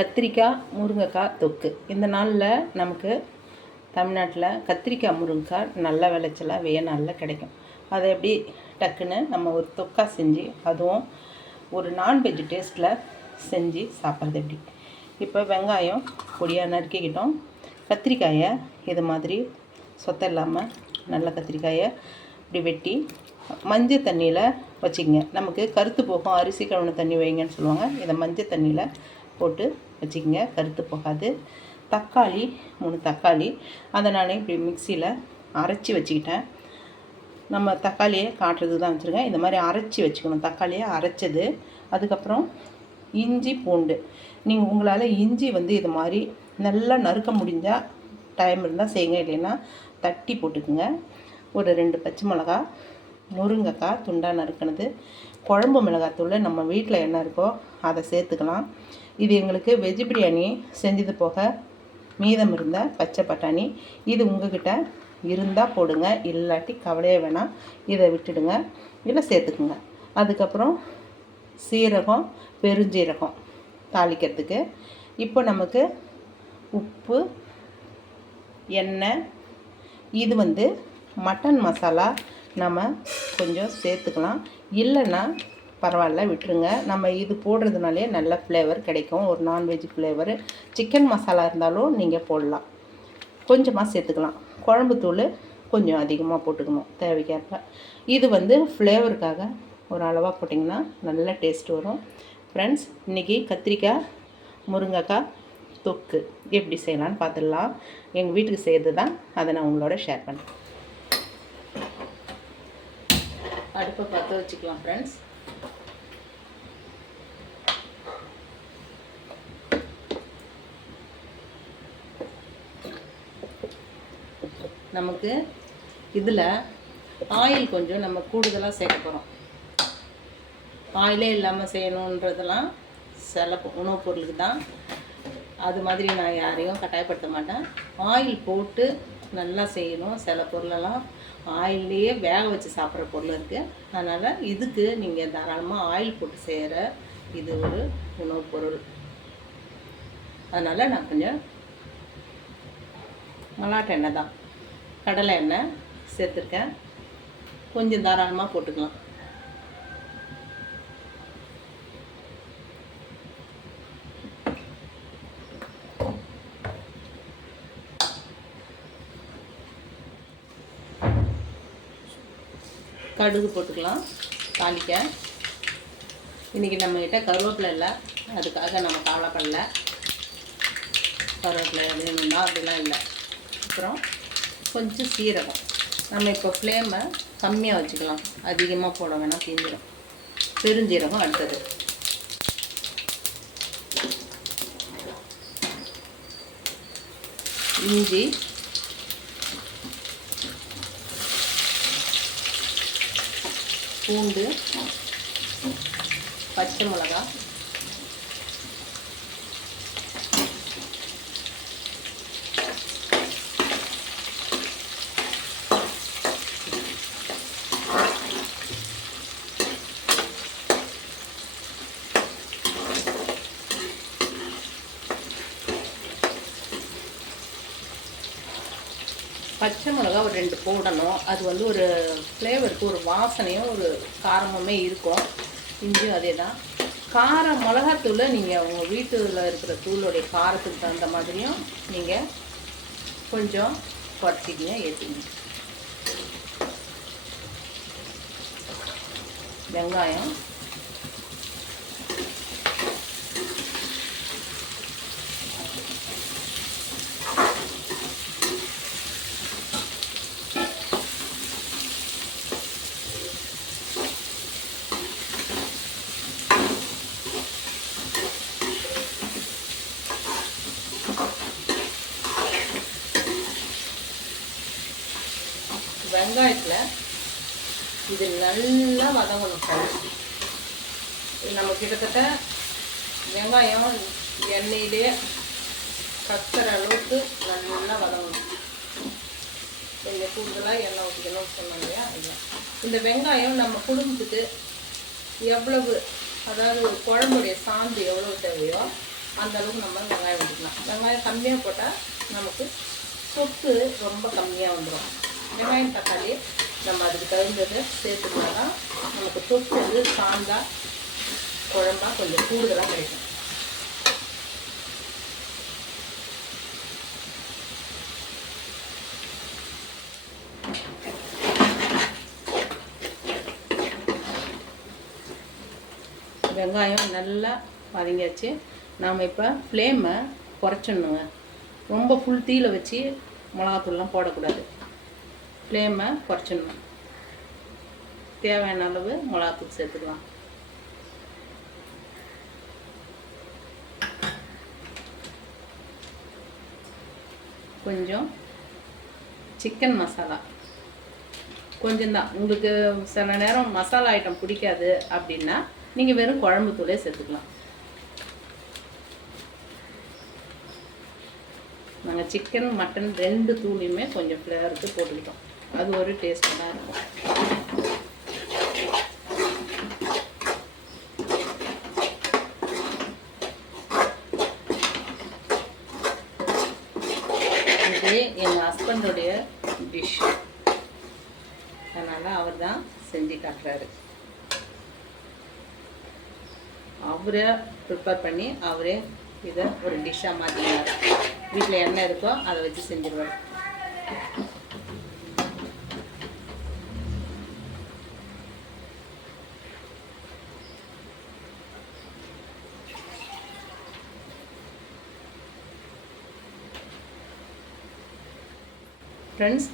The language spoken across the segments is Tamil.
கத்திரிக்காய் முருங்கைக்காய் தொக்கு. இந்த நாளில் நமக்கு தமிழ்நாட்டில் கத்திரிக்காய் முருங்கைக்காய் நல்ல விளைச்சலாக வெய்ய நாளில் கிடைக்கும். அதை எப்படி டக்குன்னு நம்ம ஒரு தொக்கா செஞ்சு அதுவும் ஒரு நான்வெஜ் டேஸ்ட்டில் செஞ்சு சாப்பிட்றது எப்படி? இப்போ வெங்காயம் பொடியாக நறுக்கிக்கிட்டோம். கத்திரிக்காயை இது மாதிரி சொத்த இல்லாமல் நல்ல கத்திரிக்காயை இப்படி வெட்டி மஞ்சள் தண்ணியில் வச்சுக்கங்க. நமக்கு கருத்து போகும் அரிசி கழுவுன தண்ணி வைங்கன்னு சொல்லுவாங்க. இதை மஞ்சள் தண்ணியில் போட்டு வச்சுக்கோங்க கருத்து போகாது. தக்காளி மூணு தக்காளி. அதை நான் இப்படி மிக்சியில் அரைச்சி வச்சுக்கிட்டேன். நம்ம தக்காளியை காட்டுறதுக்கு தான் வச்சுருக்கேன். இந்த மாதிரி அரைச்சி வச்சுக்கணும். தக்காளியை அரைச்சது. அதுக்கப்புறம் இஞ்சி பூண்டு. நீங்கள் உங்களால் இஞ்சி வந்து இது மாதிரி நல்லா நறுக்க முடிஞ்சால் டைம் இருந்தால் செய்யுங்க. இல்லைன்னா தட்டி போட்டுக்குங்க. ஒரு ரெண்டு பச்சை மிளகா முருங்கைக்காய் துண்டாக நறுக்கினது. குழம்பு மிளகாத்தூள் நம்ம வீட்டில் என்ன இருக்கோ அதை சேர்த்துக்கலாம். இது எங்களுக்கு வெஜ் பிரியாணி செஞ்சது போக மீதம் இருந்த பச்சை பட்டாணி. இது உங்ககிட்ட இருந்தால் போடுங்க இல்லாட்டி கவலையே வேணாம். இதை விட்டுடுங்க இல்லை சேர்த்துக்குங்க. அதுக்கப்புறம் சீரகம் பெருஞ்சீரகம் தாளிக்கிறதுக்கு. இப்போ நமக்கு உப்பு எண்ணெய் இது வந்து மட்டன் மசாலா நம்ம கொஞ்சம் சேர்த்துக்கலாம். இல்லைன்னா பரவாயில்ல விட்டுருங்க. நம்ம இது போடுறதுனாலே நல்ல ஃப்ளேவர் கிடைக்கும். ஒரு நான்வெஜ் ஃப்ளேவர் சிக்கன் மசாலா இருந்தாலும் நீங்கள் போடலாம். கொஞ்சமாக சேர்த்துக்கலாம். குழம்பு தூள் கொஞ்சம் அதிகமாக போட்டுக்கணும் தேவைக்கேற்ப. இது வந்து ஃப்ளேவருக்காக ஒரு அளவாக போட்டிங்கன்னா நல்ல டேஸ்ட் வரும். ஃப்ரெண்ட்ஸ் இன்றைக்கி கத்திரிக்காய் முருங்கைக்காய் தொக்கு எப்படி செய்யலான்னு பார்த்துடலாம். எங்கள் வீட்டுக்கு செய்கிறது தான் அதை நான் உங்களோட ஷேர் பண்ணுறேன் அடுப்பை பற்ற வச்சுக்கலாம் ஃப்ரெண்ட்ஸ் நமக்கு இதில் ஆயில் கொஞ்சம் நம்ம கூடுதலாக சேர்க்க போகிறோம் ஆயிலே இல்லாமல் செய்யணுன்றதெல்லாம் சில உணவுப் பொருளுக்கு தான். அது மாதிரி நான் யாரையும் கட்டாயப்படுத்த மாட்டேன். ஆயில் போட்டு நல்லா செய்யணும். சில பொருளெல்லாம் ஆயில்லையே வேக வச்சு சாப்பிட்ற பொருள் இருக்குது அதனால் இதுக்கு நீங்கள் தாராளமாக ஆயில் போட்டு செய்கிற இது ஒரு உணவுப் பொருள். அதனால் நான் கொஞ்சம் மலாட்டெண்ணெய் தான். கடலை எண்ணெய் சேர்த்துருக்கேன். கொஞ்சம் தாராளமாக போட்டுக்கலாம். கடுகு போட்டுக்கலாம் தாளிக்க இன்றைக்கி நம்மக்கிட்ட கருவேப்பிலை இல்லை. அதுக்காக நம்ம கவலைப்படல கருவேப்பிலை வேணும்னா அப்படிலாம் இல்லை. அப்புறம் கொஞ்சம் சீரகம். நம்ம இப்போ ஃப்ளேமை கம்மியாக வச்சுக்கலாம். அதிகமாக போட வேணாம் தீஞ்சிடும் பெருஞ்சீரகம் அடுத்தது. இஞ்சி. பூண்டு. பச்சை மிளகா பச்சை மிளகா ஒரு ரெண்டு போடணும். அது வந்து ஒரு ஃப்ளேவருக்கு ஒரு வாசனையும் ஒரு காரமுமே இருக்கும். இஞ்சியும் அதே தான் கார மிளகாத்தூளை நீங்கள் உங்கள் வீட்டில் இருக்கிற தூளுடைய காரத்துக்கு தகுந்த மாதிரியும் நீங்கள் கொஞ்சம் குறைச்சிக்கிங்க ஏற்றிங்க வெங்காயம் வெங்காயத்தில் இது நல்லா வதங்கணும் இது நம்ம கிட்டத்தட்ட வெங்காயம் எண்ணெயிலே கத்துற அளவுக்கு நல்லா வதங்கணும். கொஞ்சம் கூடுதலாக எண்ணெய் ஊற்றிக்கணும்னு சொன்னோம் இல்லையா? இல்லை இந்த வெங்காயம் நம்ம குடும்பத்துக்கு எவ்வளவு அதாவது ஒரு குழம்புடைய சாந்து எவ்வளவு தேவையோ அந்த அளவுக்கு நம்ம வெங்காயம் ஊற்றிக்கலாம் வெங்காயம் கம்மியாக போட்டால் நமக்கு சொத்து ரொம்ப கம்மியாக வந்துடும் வெங்காயம் தக்காளி நம்ம அதுக்கு தகுந்ததை சேர்த்துக்கிட்டா தான் நமக்கு தொட்டு வந்து சாந்தா குழம்பா கொஞ்சம் கூடுதலாக கிடைக்கும். வெங்காயம் நல்லா வதங்கியாச்சு. நாம் இப்போ ஃப்ளேமை குறைச்சிடணுங்க. ரொம்ப ஃபுல் தீயில் வச்சு மிளகாத்தூள்லாம் போடக்கூடாது. ஃப்ளேமை குறைச்சிடணும். தேவையான அளவு மிளகாத்தூள் சேர்த்துக்கலாம். கொஞ்சம் சிக்கன் மசாலா கொஞ்சம்தான் உங்களுக்கு சில நேரம் மசாலா ஐட்டம் பிடிக்காது அப்படின்னா நீங்கள் வெறும் குழம்பு தூளே சேர்த்துக்கலாம். நாங்கள் சிக்கன் மட்டன் ரெண்டு தூளையுமே கொஞ்சம் ஃப்ளேவருக்கு போட்டுக்கிட்டோம். அது ஒரு டேஸ்ட்டு தான் இருக்கும். இது எங்கள் ஹஸ்பண்டோடைய டிஷ் அதனால் அவர் தான் செஞ்சு காட்டுறாரு. அவரே ப்ரிப்பேர் பண்ணி அவரே இதை ஒரு டிஷ்ஷாக மாற்றினார் வீட்டில் என்ன இருக்கோ அதை வச்சு செஞ்சிருவார். ஃப்ரெண்ட்ஸ்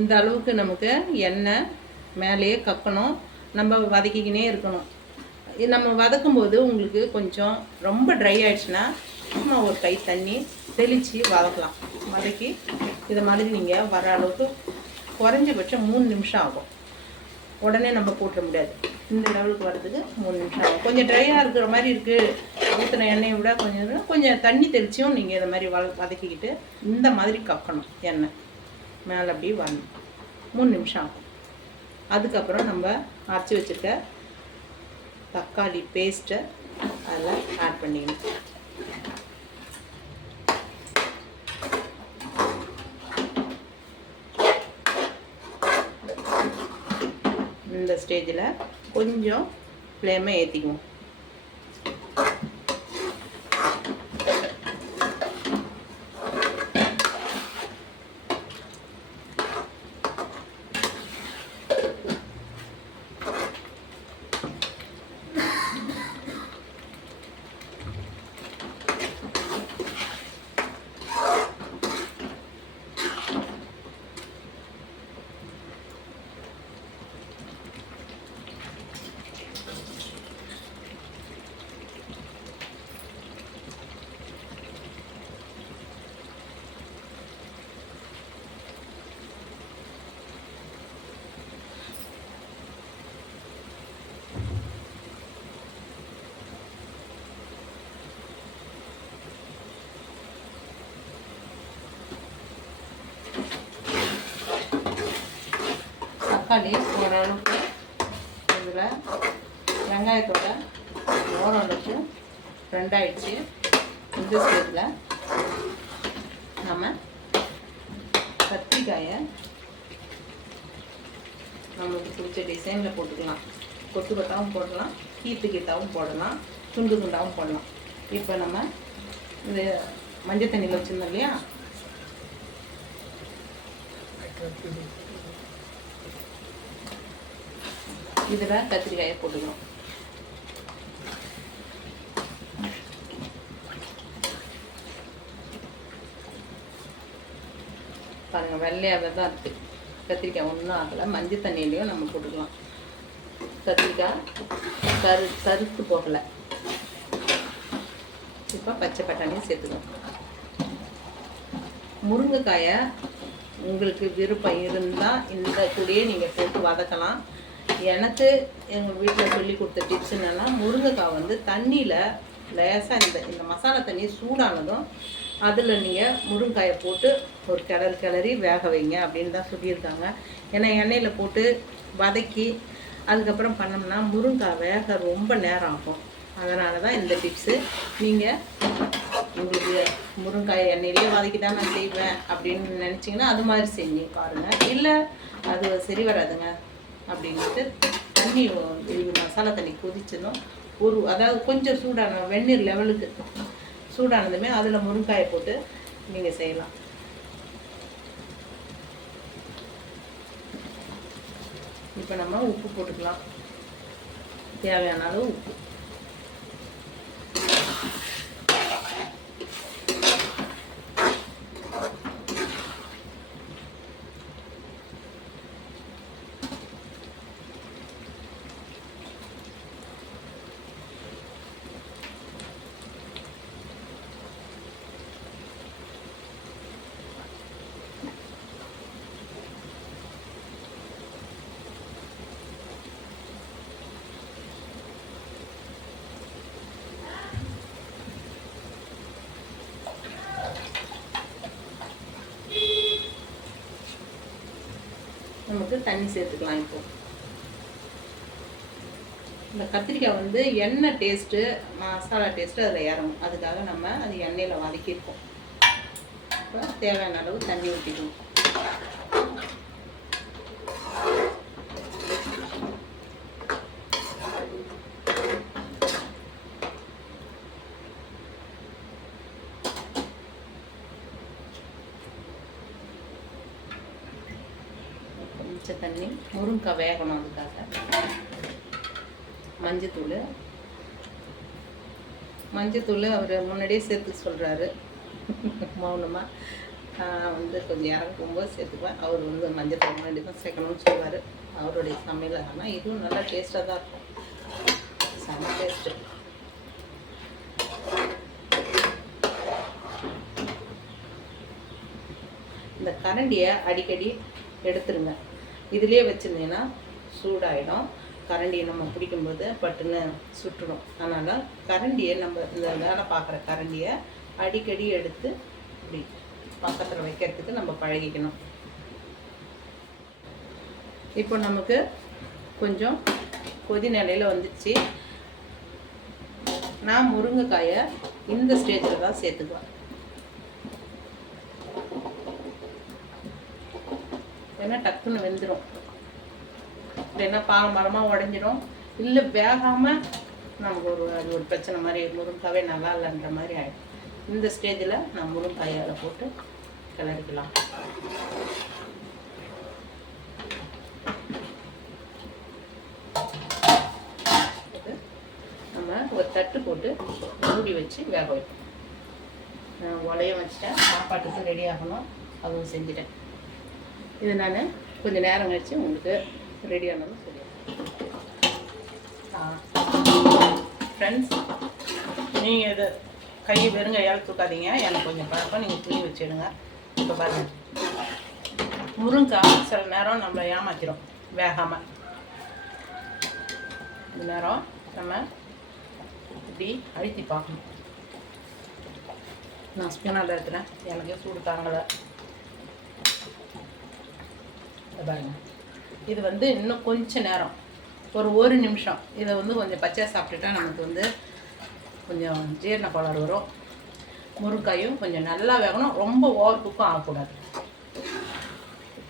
இந்த அளவுக்கு நமக்கு எண்ணெய் மேலேயே கக்கணும். நம்ம வதக்கிக்கினே இருக்கணும். இது நம்ம வதக்கும்போது உங்களுக்கு கொஞ்சம் ரொம்ப ட்ரை ஆயிடுச்சுன்னா சும்மா ஒரு கை தண்ணி தெளித்து வதக்கலாம். வதக்கி இதை மாதிரி நீங்கள் வர அளவுக்கு குறைஞ்சபட்சம் மூணு நிமிஷம் ஆகும். உடனே நம்ம போட்டுற முடியாது. இந்த லெவலுக்கு வர்றதுக்கு மூணு நிமிஷம் ஆகும். கொஞ்சம் ட்ரையாக இருக்கிற மாதிரி இருக்குது ஊற்றின எண்ணெயை விட கொஞ்சம் கொஞ்சம் தண்ணி தெளிச்சியும் நீங்கள் இதை மாதிரி வ வதக்கிக்கிட்டு இந்த மாதிரி கக்கணும் எண்ணெய். மேலே அப்படியே வரணும் மூணு நிமிஷம் ஆகும். அதுக்கப்புறம் நம்ம அரைச்சி வச்சுருக்க தக்காளி பேஸ்ட்டை அதில் ஆட் பண்ணிக்கணும். இந்த ஸ்டேஜில் கொஞ்சம் ஃப்ளேமை ஏற்றிக்குவோம் தக்காளி ஓரளவுக்கு இதில் வெங்காயத்தோட ஓரளவுக்கு ரெண்டாயிடுச்சு. இந்த ஸ்டேஜில் நம்ம கத்திரிக்காயை நம்மளுக்கு பிடிச்ச டிசைனில் போட்டுக்கலாம். கொத்து கொத்தாவும் போடலாம் கீத்து கீத்தாவும் போடலாம் துண்டு துண்டாகவும் போடலாம். இப்போ நம்ம இது மஞ்சள் தண்ணியில் வச்சுருந்தோம் இல்லையா? இதில் கத்திரிக்காயை போட்டுக்கணும். பாருங்கள் வெள்ளையாகவே தான் இருக்குது கத்திரிக்காய் ஒன்றும் ஆகலை. மஞ்சள் தண்ணியிலையும் நம்ம போட்டுக்கலாம். கத்திரிக்காய் கரு கருத்து போகலை இப்போ பச்சை பட்டாணியும் சேர்த்துக்கலாம் முருங்கைக்காயை உங்களுக்கு விருப்பம் இருந்தால் இந்த கூடயே நீங்கள் போட்டு வதக்கலாம். எனக்கு எங்கள் வீட்டில் சொல்லி கொடுத்த டிப்ஸ் என்னென்னா முருங்கைக்காய் வந்து தண்ணியில் லேசாக இந்த இந்த மசாலா தண்ணி சூடானதும் அதில் நீங்கள் முருங்கைக்காயை போட்டு ஒரு கிளறு கிளறி வேக வைங்க அப்படின்னு தான் சொல்லியிருக்காங்க. ஏன்னா எண்ணெயில் போட்டு வதக்கி அதுக்கப்புறம் பண்ணோம்னா முருங்கைக்காய் வேக ரொம்ப நேரம் ஆகும். அதனால தான் இந்த டிப்ஸு நீங்கள் உங்களுக்கு முருங்காய் எண்ணெயிலே வதக்கி தான் நான் செய்வேன் அப்படின்னு நினச்சிங்கன்னா அது மாதிரி செஞ்சு பாருங்கள் இல்லை அது சரி வராதுங்க. அப்படின்ட்டு தண்ணி இது மசாலா தண்ணி கொதிச்சதும் ஒரு அதாவது கொஞ்சம் சூடான வெந்நீர் லெவலுக்கு சூடானதுமே அதில் முருங்காயை போட்டு நீங்கள் செய்யலாம். இப்போ நம்ம உப்பு போட்டுக்கலாம். தேவையான அளவு உப்பு. நமக்கு தண்ணி சேர்த்துக்கலாம் இப்போ. இந்த கத்திரிக்காய் வந்து எண்ணெய் டேஸ்ட்டு மசாலா டேஸ்ட்டு அதில் இறங்கும் அதுக்காக நம்ம அது எண்ணெயில் வதக்கியிருக்கோம் இப்போ தேவையான அளவு தண்ணி ஊற்றிக்கணும் கொஞ்சம் தண்ணி முருங்கைக்காய் வேகணும் அதுக்காக. மஞ்சத்தூள். மஞ்சத்தூள் அவர் முன்னாடியே சேர்த்து சொல்கிறாரு மௌனமாக நான் வந்து கொஞ்சம் இறக்கும்போது சேர்த்துப்பேன். அவர் வந்து மஞ்சத்தூள் முன்னாடி தான் சேர்க்கணும்னு சொல்லுவார் அவருடைய சமையல் ஆனால் இதுவும் நல்லா டேஸ்ட்டாக தான் இருக்கும். செம்ம டேஸ்ட்டு இந்த கரண்டியை அடிக்கடி எடுத்துருங்க. இதுலேயே வச்சுருந்தீங்கன்னா சூடாகிடும் கரண்டியை நம்ம பிடிக்கும்போது பட்டுன்னு சுட்டுடும் அதனால் கரண்டியை நம்ம இந்த வேலை பார்க்குற கரண்டியை அடிக்கடி எடுத்து இப்படி பக்கத்தில் வைக்கிறதுக்கு நம்ம பழகிக்கணும். இப்போ நமக்கு கொஞ்சம் கொதி நிலையில் வந்துச்சு. நான் முருங்கைக்காயை இந்த ஸ்டேஜில் தான் சேர்த்துக்குவேன். பார்த்தீங்கன்னா டக்குன்னு வெந்துடும் இல்லைன்னா பாலம் மரமாக உடஞ்சிரும். இல்லை வேகாமல் நமக்கு ஒரு அது ஒரு பிரச்சனை மாதிரி முருங்காவே நல்லா இல்லைன்ற மாதிரி ஆகிடும் இந்த ஸ்டேஜில் நான் முருங்காயால் போட்டு கிளறிக்கலாம். நம்ம ஒரு தட்டு போட்டு மூடி வச்சு வேக வைப்போம். உலைய உலையம் வச்சுட்டேன். சாப்பாட்டுக்கு ரெடி ஆகணும். அதுவும் செஞ்சுட்டேன். இது நான் கொஞ்சம் நேரம் கழிச்சு உங்களுக்கு ரெடி சொல்லிடுறேன். ஃப்ரெண்ட்ஸ் நீங்கள் இது கையை வெறுங்கையால் தூக்காதீங்க எனக்கு கொஞ்சம் பழக்கம். நீங்கள் துணி வச்சிடுங்க. இப்போ பாருங்கள் முருங்காய் சில நேரம் நம்மளை ஏமாத்திரும். வேகாமல் இந்த நேரம் நம்ம இப்படி அழுத்தி பார்க்கணும். நான் ஸ்பினால் இருக்கிறேன் எனக்கே சூடு தாங்கலை இதை பாருங்க. இது வந்து இன்னும் கொஞ்ச நேரம். ஒரு ஒரு நிமிஷம். இதை வந்து கொஞ்சம் பச்சை சாப்பிட்டுட்டா நமக்கு வந்து கொஞ்சம் ஜீரண கோளாறு வரும். முருங்காயும் கொஞ்சம் நல்லா வேகணும். ரொம்ப ஓவர் குக்கும் ஆகக்கூடாது.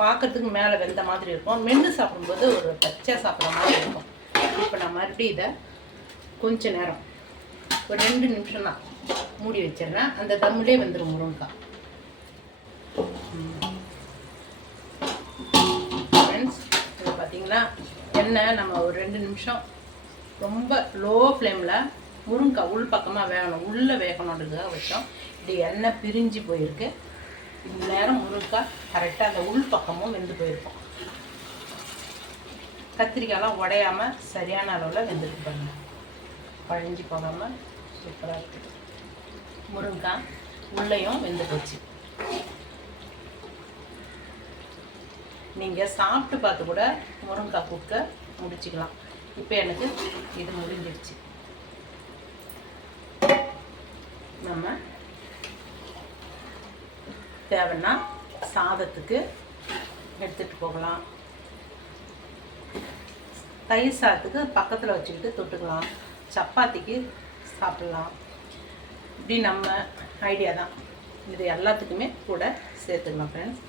பார்க்கறதுக்கு மேலே வெந்த மாதிரி இருக்கும். மென்று சாப்பிடும்போது ஒரு பச்சை சாப்பிட்ற மாதிரி இருக்கும். இப்போ நான் மறுபடியும் இதை கொஞ்ச நேரம். ஒரு ரெண்டு நிமிஷம் தான் மூடி வச்சிடுறேன். அந்த தம்முலே வந்துடும் முருங்காய் ஃப்ரெண்ட்ஸ் இது பார்த்தீங்களா எண்ணெய் நம்ம ஒரு ரெண்டு நிமிஷம் ரொம்ப லோ ஃப்ளேமில் முருங்காய் உள் பக்கமாக வேகணும். உள்ளே வேகணுன்றதுக்காக வச்சோம். இப்படி எண்ணெய் பிரிஞ்சு போயிருக்கு. நேரம் முருங்காய் கரெக்டாக அந்த உள் பக்கமும் வெந்து போயிருக்கும். கத்திரிக்காயெல்லாம் உடையாமல் சரியான அளவில் வெந்துருக்கு பாருங்க. பழிஞ்சு போகாமல் சூப்பராக இருக்குது முருங்கா உள்ளேயும் வெந்து போச்சு. நீங்கள் சாப்பிட்டு பார்த்து கூட முருங்கைக்காய் குக்கை முடிச்சுக்கலாம். இப்போ எனக்கு இது முடிஞ்சிடுச்சு நம்ம தேவைன்னா சாதத்துக்கு எடுத்துகிட்டு போகலாம். தயிர் சாதத்துக்கு பக்கத்தில் வச்சுக்கிட்டு தொட்டுக்கலாம். சப்பாத்திக்கு சாப்பிட்லாம். இப்படி நம்ம ஐடியா தான். இது எல்லாத்துக்குமே கூட சேர்த்துக்கலாம் ஃப்ரெண்ட்ஸ்